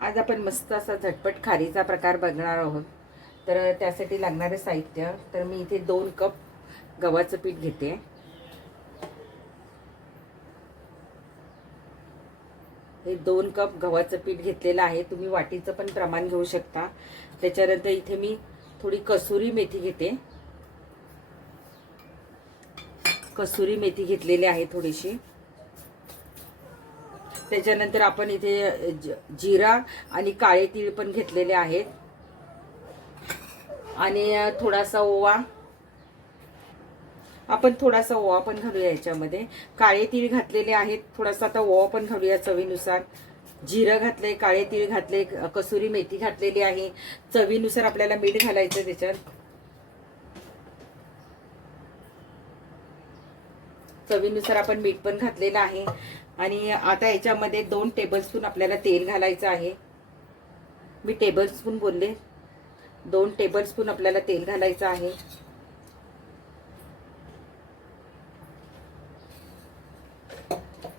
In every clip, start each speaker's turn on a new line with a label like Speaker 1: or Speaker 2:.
Speaker 1: आज आपण मस्त असा झटपट खारीचा प्रकार बघणार आहोत. तर त्यासाठी लागणारे साहित्य तर मी इथे दोन कप गव्हाचं पीठ घेते. हे दोन कप गव्हाचं पीठ घेतलेलं आहे. तुम्ही वाटीचं पण प्रमाण घेऊ शकता. त्याच्यानंतर इथे मी थोडी कसुरी मेथी घेते. कसुरी मेथी घेतलेली आहे थोडीशी. त्याच्यानंतर आपण इथे जिरा आणि काळे तीळ पण घेतलेले आहेत. आणि थोडासा ओवा. आपण थोडासा ओवा पण घालूया याच्यामध्ये. काळे तीळ घातलेले आहेत. थोडासा आता ओवा पण घालूया चवीनुसार. जिरं घातले काळे तीळ घातले कसुरी मेथी घातलेली आहे. चवीनुसार आपल्याला मीठ घालायचं त्याच्यात. चवीनुसार आपण मीठ पण घातलेलं आहे. आणि आता याच्यामध्ये दोन टेबलस्पून आपल्याला तेल घालायचं आहे. मी टेबलस्पून बोलले. दोन टेबलस्पून आपल्याला तेल घालायचं आहे.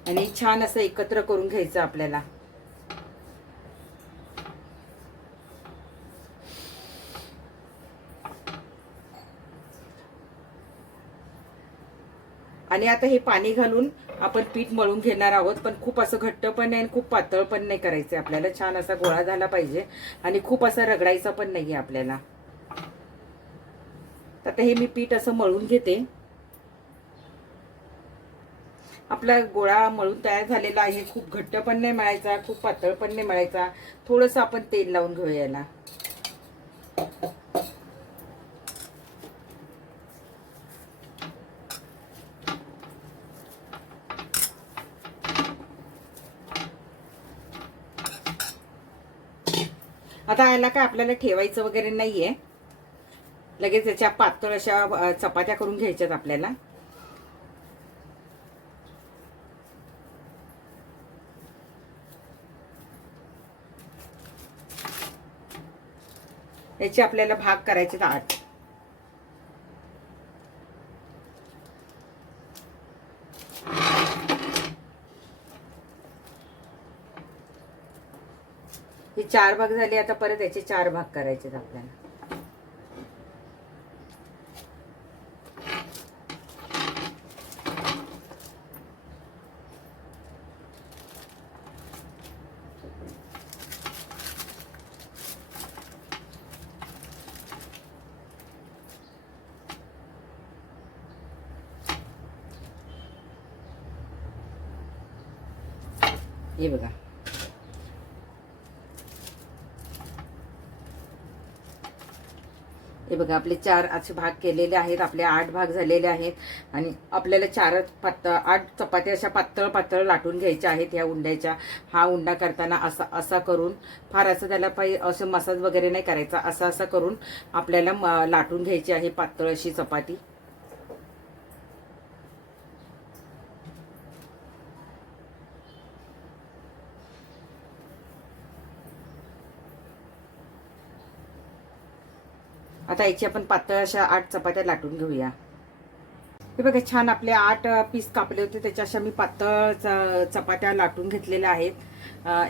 Speaker 1: आणि छान असं एकत्र करून घ्यायचं आपल्याला. आणि आता हे पाणी घालून आपण पीठ मळून घेणार आहोत पण खूप असं घट्ट पण नाही आणि खूप पातळ पण नाही करायचं आपल्याला. छान असा गोळा झाला पाहिजे आणि खूप असं रगडायचा पण नाही आपल्याला. तर आता हे मी पीठ असं मळून घेते. आपला गोळा मळून तयार झालेला आहे. खूप घट्ट पण नाही मळायचा खूप पातळ पण नाही मळायचा. थोडंसं आपण तेल लावून घेऊया आता याला काय आपल्याला ठेवायचं वगैरे नाही आहे लगेच याच्या पातळ अशा चपात्या करून घ्यायच्यात आपल्याला. याचे आपल्याला भाग करायचे आठ चार भाग झाले आता परत याचे चार भाग करायचे आपल्याला. हे बघा. बघा आपले चार असे भाग केलेले आहेत आपले आठ भाग झालेले आहेत आणि आपल्याला चार पातळ आठ चपात्या अशा पातळ पातळ लाटून घ्यायच्या आहेत ह्या उंड्याच्या. हा उंडा करताना असा असा करून फार असं त्याला पाहिजे असं मसाज वगैरे नाही करायचा असं असं करून आपल्याला म- लाटून घ्यायची आहे पातळ अशी चपाती. आता याची आपण पातळ अशा आठ चपात्या लाटून घेऊया. हे बघा छान आपले आठ पीस कापले होते त्याच्या अशा मी पातळ चपात्या लाटून घेतलेल्या आहेत.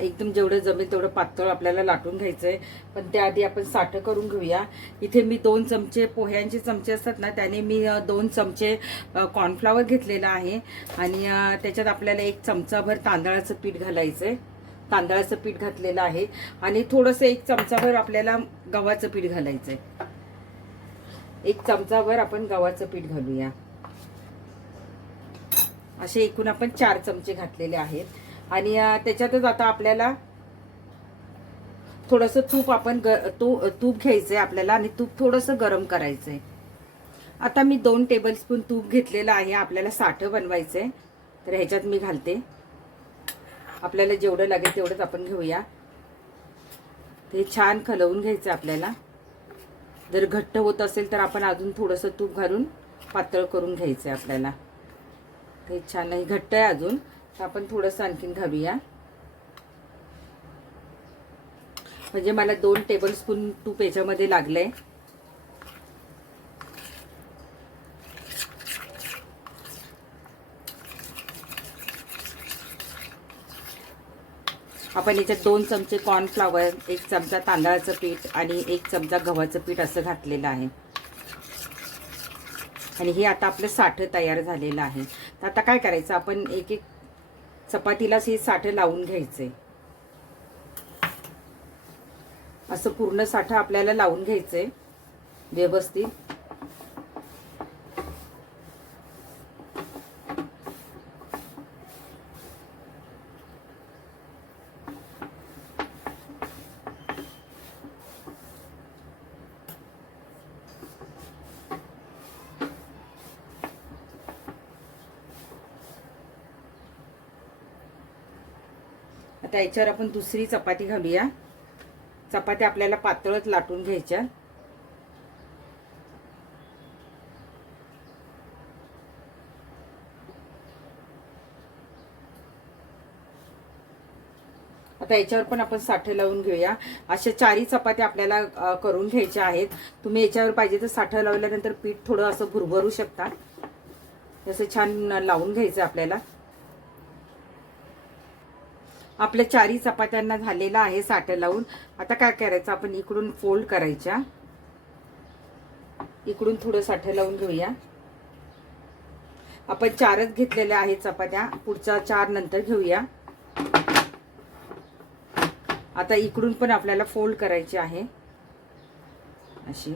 Speaker 1: एकदम जेवढं जमेल तेवढं पातळ आपल्याला लाटून घ्यायचं आहे पण त्याआधी आपण साठं करून घेऊया. इथे मी दोन चमचे पोह्यांचे चमचे असतात ना त्याने मी दोन चमचे कॉर्नफ्लावर घेतलेला आहे. आणि त्याच्यात आपल्याला एक चमचाभर तांदळाचं पीठ घालायचं आहे तांदळाचं पीठ घातलेलं आहे. आणि थोडंसं एक चमचाभर आपल्याला गव्हाचं पीठ घालायचं आहे एक चमचाभर आपण गव्हाचं पीठ घालूया. असे एकूण आपण चार चमचे घातलेले आहेत. आणि त्याच्यातच आता आपल्याला थोडस तूप आपण ग तू तूप घ्यायचंय आपल्याला आणि तूप थोडंसं गरम करायचंय. आता मी दोन टेबलस्पून तूप घेतलेलं आहे आपल्याला साठं बनवायचंय. तर ह्याच्यात मी घालते. आपल्याला जेवढं लागेल तेवढंच आपण घेऊया. ते छान खलवून घ्यायचं आपल्याला. जर घट्ट होत असेल तर आपण अजून थोडंसं तूप घालून पातळ करून घ्यायचं आहे आपल्याला. ते छान नाही घट्ट आहे अजून. तर आपण थोडंसं आणखीन घालूया. म्हणजे मला दोन टेबलस्पून तूप याच्यामध्ये लागलं आहे आपण याच्यात दोन चमचे कॉर्नफ्लावर एक चमचा तांदळाचं पीठ आणि एक चमचा गव्हाचं पीठ असं घातलेलं आहे. आणि हे आता आपलं साठं तयार झालेलं आहे. तर आता काय करायचं? आपण एक एक चपातीलाच हे साठं लावून घ्यायचंय. असं पूर्ण साठं आपल्याला लावून घ्यायचंय. व्यवस्थित. आता याच्यावर आपण दुसरी चपाती घालूया. चपात्या आपल्याला पातळच लाटून घ्यायच्या. आता याच्यावर पण आपण साठे लावून घेऊया. अशा चारही चपात्या आपल्याला करून घ्यायच्या आहेत. तुम्ही याच्यावर पाहिजे तर साठं लावल्यानंतर पीठ थोडं असं भुरभरू शकता. जसं छान लावून घ्यायचं आपल्याला. आपल्या चारी चपात्यांना झालेला आहे साठं लावून. आता काय करायचं? आपण इकडून फोल्ड करायच्या. इकडून थोडं साठं लावून घेऊया. आपण चारच घेतलेल्या आहेत चपात्या. पुढच्या चार नंतर घेऊया. आता इकडून पण आपल्याला फोल्ड करायची आहे. अशी.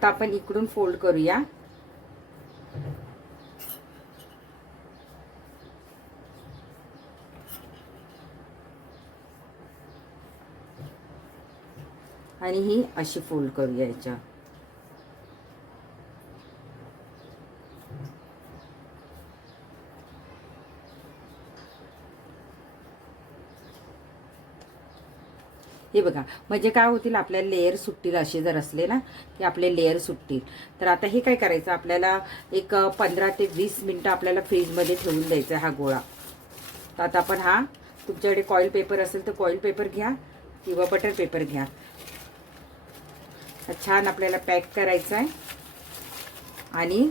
Speaker 1: आता आपण इकडून फोल्ड करूया. आणि ही अशी फोल्ड करूया याच्या हे बघा म्हणजे काय होतील आपल्या लेअर सुटतील असे जर असले ना की आपले लेअर सुटतील. तर आता हे काय करायचं? आपल्याला एक पंधरा ते वीस मिनटं आपल्याला फ्रीजमध्ये ठेवून द्यायचा हा गोळा. तर आता आपण हा तुमच्याकडे कॉईल पेपर असेल तर कॉईल पेपर घ्या किंवा बटर पेपर घ्या. छान आपल्याला पॅक करायचा आहे. आणि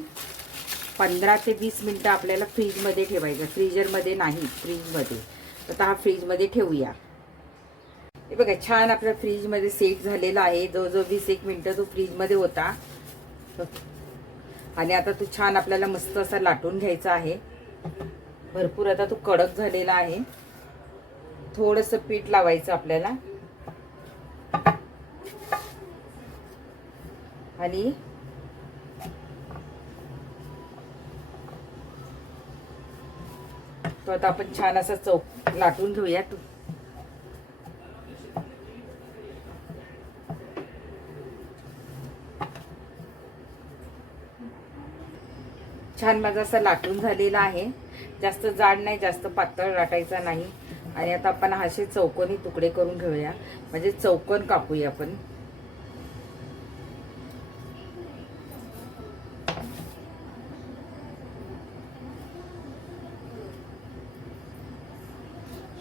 Speaker 1: पंधरा ते वीस मिनटं आपल्याला फ्रीजमध्ये ठेवायचं फ्रीजरमध्ये नाही फ्रीजमध्ये. आता हा फ्रीजमध्ये ठेवूया. हे बघा छान आपल्या फ्रीजमध्ये सेट झालेला आहे. जवळजवळ वीस एक मिनटं तो फ्रीजमध्ये होता. आणि आता तो छान आपल्याला मस्त असा लाटून घ्यायचा आहे. भरपूर आता तो कडक झालेला आहे. थोडंसं पीठ लावायचं आपल्याला. आणि तो आता आपण छान असा चौक लाटून घेऊया छान माझा असा लाटून झालेला आहे. जास्त जाड नाही जास्त पातळ लाटायचा नाही. आणि आता आपण असे चौकोनी तुकडे करून घेऊया. म्हणजे चौकोन कापूया आपण.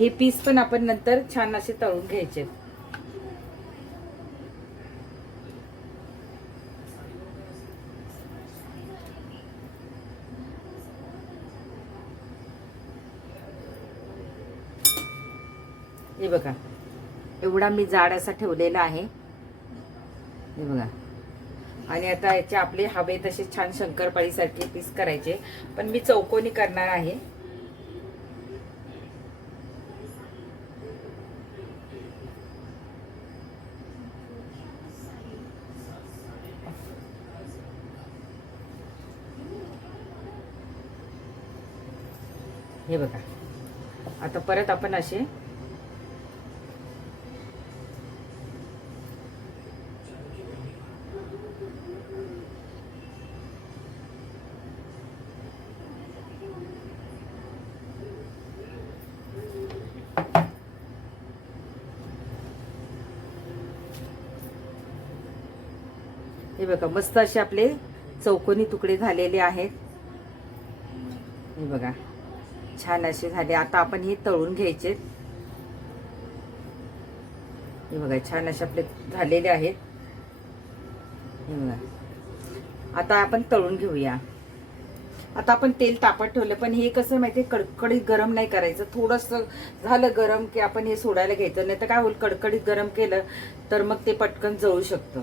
Speaker 1: हे पीस पण आपण नंतर छान असे तळून घ्यायचे. हे बघा. एवढा मी जाड असा ठेवलेला आहे. हे बघा. आणि आता याचे आपले हवे तसे छान शंकरपाळीसारखे पीस करायचे. पण मी चौकोनी करणार आहे. हे बघा. आता परत आपण असे बघा मस्त असे आपले चौकोनी तुकडे झालेले आहेत. हे बघा छान असे झाले. आता आपण हे तळून घ्यायचे. हे बघा छान असे आपले झालेले आहेत. हे बघा. आता आपण तळून घेऊया. आता आपण तेल तापत ठेवलं पण हे कसं माहितीये कडकडीत गरम नाही करायचं. थोडस झालं गरम की आपण हे सोडायला घ्यायचं. नाही तर काय होईल कडकडीत गरम केलं तर मग ते पटकन जळू शकतं.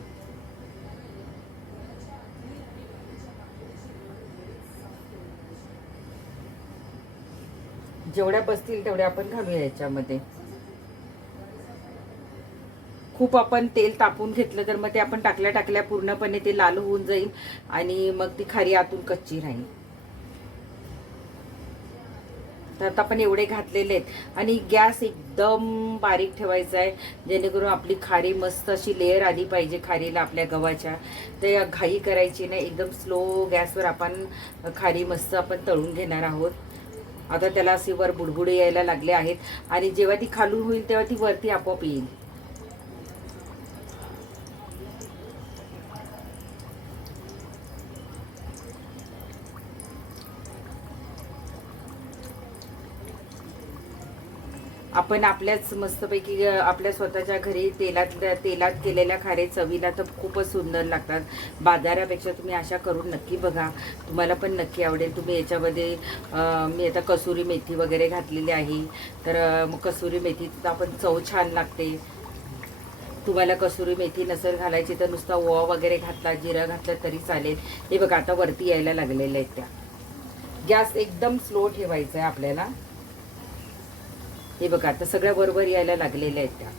Speaker 1: जेवढ्या बसतील तेवढ्या आपण घालूया याच्यामध्ये. खूप आपण तेल तापून घेतलं तर मग ते आपण टाकल्या टाकल्या पूर्णपणे ते लाल होऊन जाईल आणि मग ती खारी आतून कच्ची राहील. तर आता आपण एवढे घातलेले आहेत. आणि गॅस एकदम बारीक ठेवायचा आहे. जेणेकरून आपली खारी मस्त अशी लेअर आली पाहिजे खारीला आपल्या गव्हाच्या. ते घाई करायची नाही. एकदम स्लो गॅसवर आपण खारी मस्त आपण तळून घेणार आहोत. आता त्याला असे वर बुडबुडे यायला लागले आहेत. आणि जेव्हा ती खालून होईल तेव्हा ती वरती आपोआप येईल. आपण आपल्याच मस्तपैकी आपल्या स्वतःच्या घरी तेलात तेलात केलेल्या खारे चवीला तर खूपच सुंदर लागतात. बाजारापेक्षा तुम्ही अशा करून नक्की बघा. तुम्हाला पण नक्की आवडेल. तुम्ही याच्यामध्ये मी आता कसुरी मेथी वगैरे घातलेली आहे. तर मग कसुरी मेथी आपण चव छान लागते. तुम्हाला कसुरी मेथी नसेल घालायची तर नुसता ओवा वगैरे घातला जिरं घातला तरी चालेल. हे बघा आता वरती यायला लागलेल्या आहेत त्या. गॅस एकदम स्लो ठेवायचा आहे आपल्याला. हे बघा आता सगळ्या बरोबर यायला लागलेल्या आहेत त्या.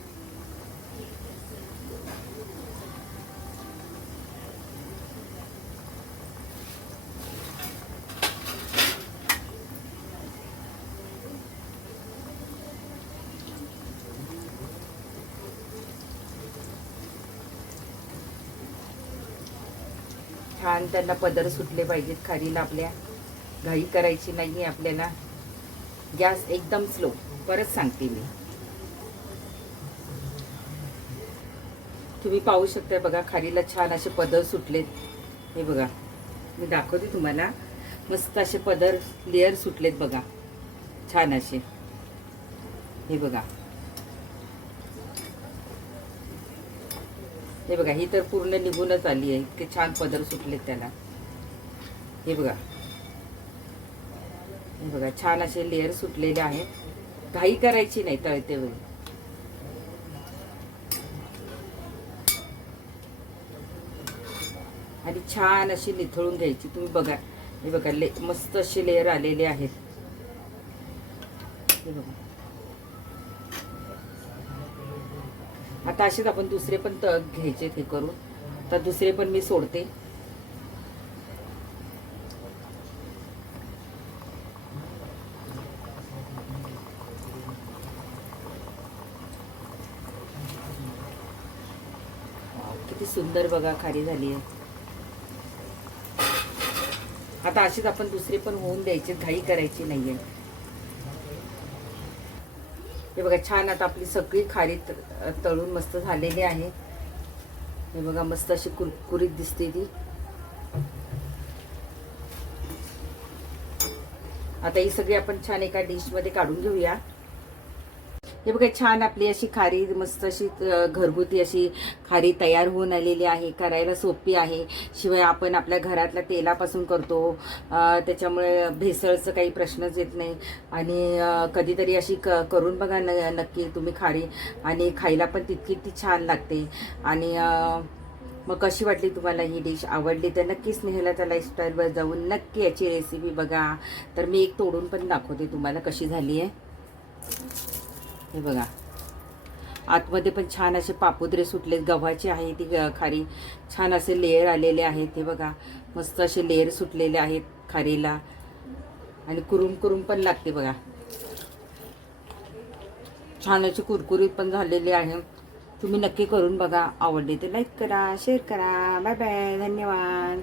Speaker 1: छान त्यांना पदर सुटले पाहिजेत खारीला आपल्या घाई करायची नाही आपल्याला. गॅस एकदम स्लो. परत सांगते मी. तुम्ही पाहू शकता बघा खारीला छान असे पदर सुटलेत. हे बघा मी दाखवते तुम्हाला. मस्त असे पदर लेअर सुटलेत बघा. छान असे. हे बघा. हे बघा ही तर पूर्ण निघूनच आली आहे. इतके छान पदर सुटलेत त्याला. हे बघा. हे बघा छान असे लेअर सुटलेले आहेत. घाई करायची नाही तळतेवेळी आणि छान अशी निथळून घ्यायची. तुम्ही बघा. हे बघा ले मस्त असे लेअर आलेले आहेत. हे बघा. आता असेच आपण दुसरे पण तग घ्यायचे हे करून. तर दुसरे पण मी सोडते. किती सुंदर बघा खारी झाली आहे. आता अशीच आपण दुसरी पण होऊन द्यायची घाई करायची नाहीये. हे बघा छान आता आपली सगळी खारी तळून मस्त झालेली आहे. हे बघा मस्त अशी कुरकुरीत दिसते ती. आता ही सगळी आपण छान एका डिशमध्ये काढून घेऊया. हे बघा छान आपली अशी खारी मस्त अशी घरगुती अशी खारी तयार होऊन आलेली आहे करायला सोपी आहे. शिवाय आपण आपल्या घरातल्या तेलापासून करतो. त्याच्यामुळे भेसळचं काही प्रश्नच येत नाही. आणि कधीतरी अशी क करून बघा न नक्की तुम्ही खारी. आणि खायला पण तितकी ती छान लागते. आणि मग कशी वाटली तुम्हाला ही डिश? आवडली तर नक्की स्नेहलाच्या लाईफस्टाईलवर जाऊन नक्की याची रेसिपी बघा. तर मी एक तोडून पण दाखवते तुम्हाला कशी झाली आहे. हे बघा. आतमध्ये पण छान असे पापुद्रे सुटलेत. गव्हाचे आहे ती खारी. छान असे लेअर आलेले आहेत. हे बघा. मस्त असे लेअर सुटलेले आहेत खारीला. आणि कुरुम कुरुम पण लागते बघा. छान अशी कुरकुरीत पण झालेली आहे. तुम्ही नक्की करून बघा. आवडली तर लाईक करा शेअर करा. बाय बाय धन्यवाद.